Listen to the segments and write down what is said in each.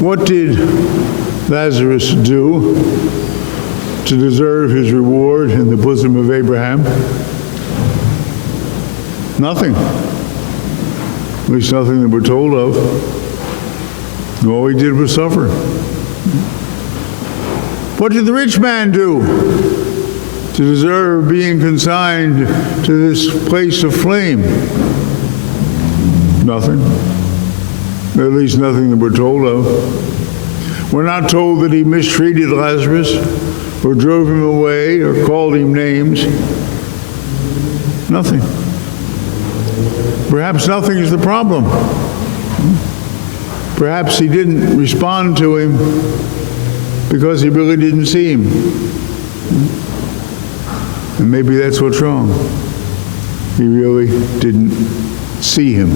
What did Lazarus do to deserve his reward in the bosom of Abraham? Nothing. At least nothing that we're told of. All he did was suffer. What did the rich man do to deserve being consigned to this place of flame? Nothing. At least nothing that we're told of. We're not told that he mistreated Lazarus or drove him away or called him names. Nothing. Perhaps nothing is the problem. Perhaps he didn't respond to him because he really didn't see him. And maybe that's what's wrong. He really didn't see him.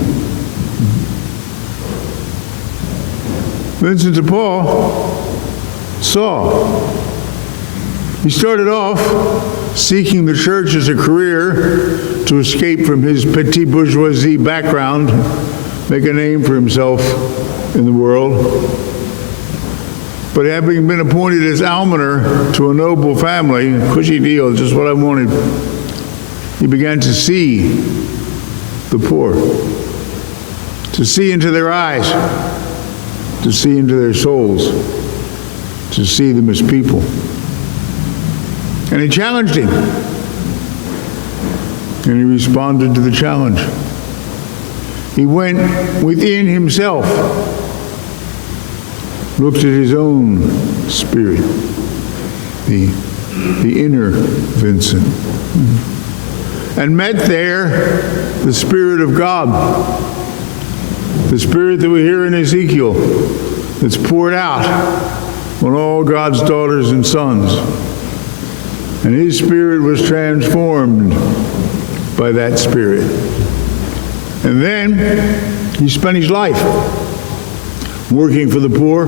Vincent de Paul saw. He started off seeking the church as a career to escape from his petit bourgeoisie background, make a name for himself in the world. But having been appointed as almoner to a noble family, cushy deal, just what I wanted, he began to see the poor, to see into their eyes, to see into their souls, to see them as people. And he challenged him. And he responded to the challenge. He went within himself, looked at his own spirit, the inner Vincent, and met there the Spirit of God, the Spirit that we hear in Ezekiel, that's poured out on all God's daughters and sons. And his spirit was transformed by that Spirit. And then he spent his life working for the poor,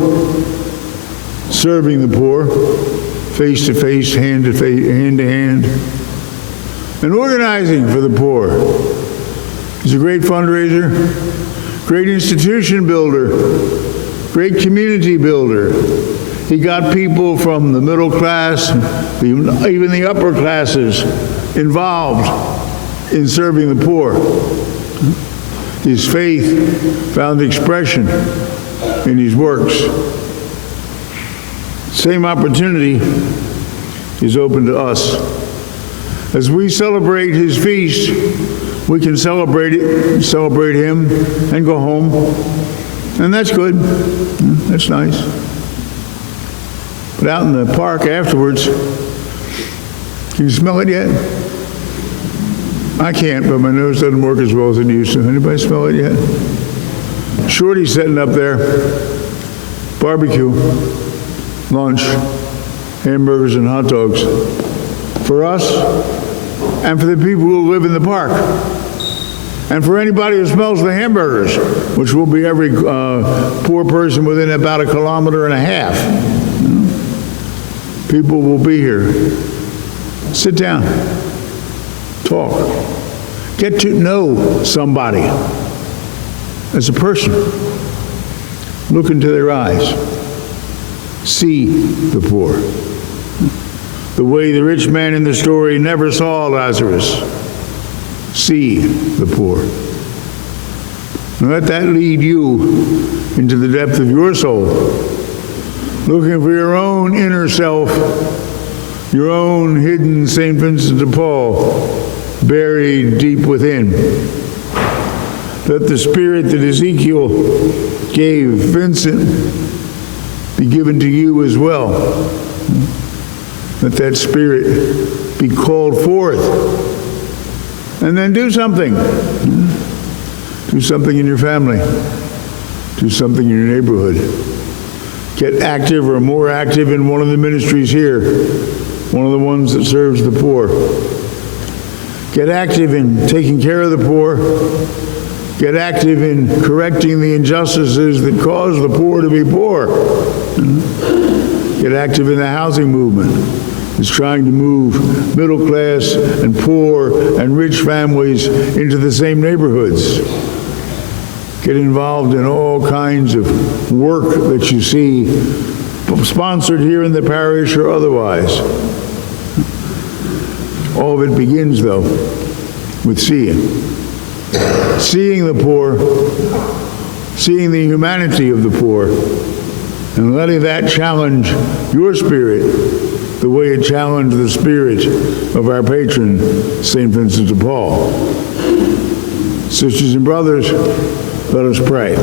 serving the poor, face to face, hand to hand, and organizing for the poor. He's a great fundraiser, great institution builder, great community builder. He got people from the middle class, even the upper classes, involved in serving the poor. His faith found expression in his works. Same opportunity is open to us. As we celebrate his feast, we can celebrate him and go home. And that's good. That's nice. But out in the park afterwards, can you smell it yet? I can't, but my nose doesn't work as well as it used to. Anybody smell it yet? Shorty's sitting up there. Barbecue, lunch, hamburgers and hot dogs. For us, and for the people who live in the park. And for anybody who smells the hamburgers, which will be every poor person within about 1.5 kilometers. People will be here. Sit down. Talk. Get to know somebody as a person. Look into their eyes. See the poor. The way the rich man in the story never saw Lazarus. See the poor. And let that lead you into the depth of your soul, looking for your own inner self, your own hidden St. Vincent de Paul, buried deep within. Let the spirit that Ezekiel gave Vincent be given to you as well. Let that spirit be called forth. And then do something. Do something in your family. Do something in your neighborhood. Get active or more active in one of the ministries here, one of the ones that serves the poor. Get active in taking care of the poor. Get active in correcting the injustices that cause the poor to be poor. Get active in the housing movement. It's trying to move middle class and poor and rich families into the same neighborhoods. Get involved in all kinds of work that you see, sponsored here in the parish or otherwise. All of it begins, though, with seeing. Seeing the poor, seeing the humanity of the poor, and letting that challenge your spirit the way it challenged the spirit of our patron, St. Vincent de Paul. Sisters and brothers, let us pray.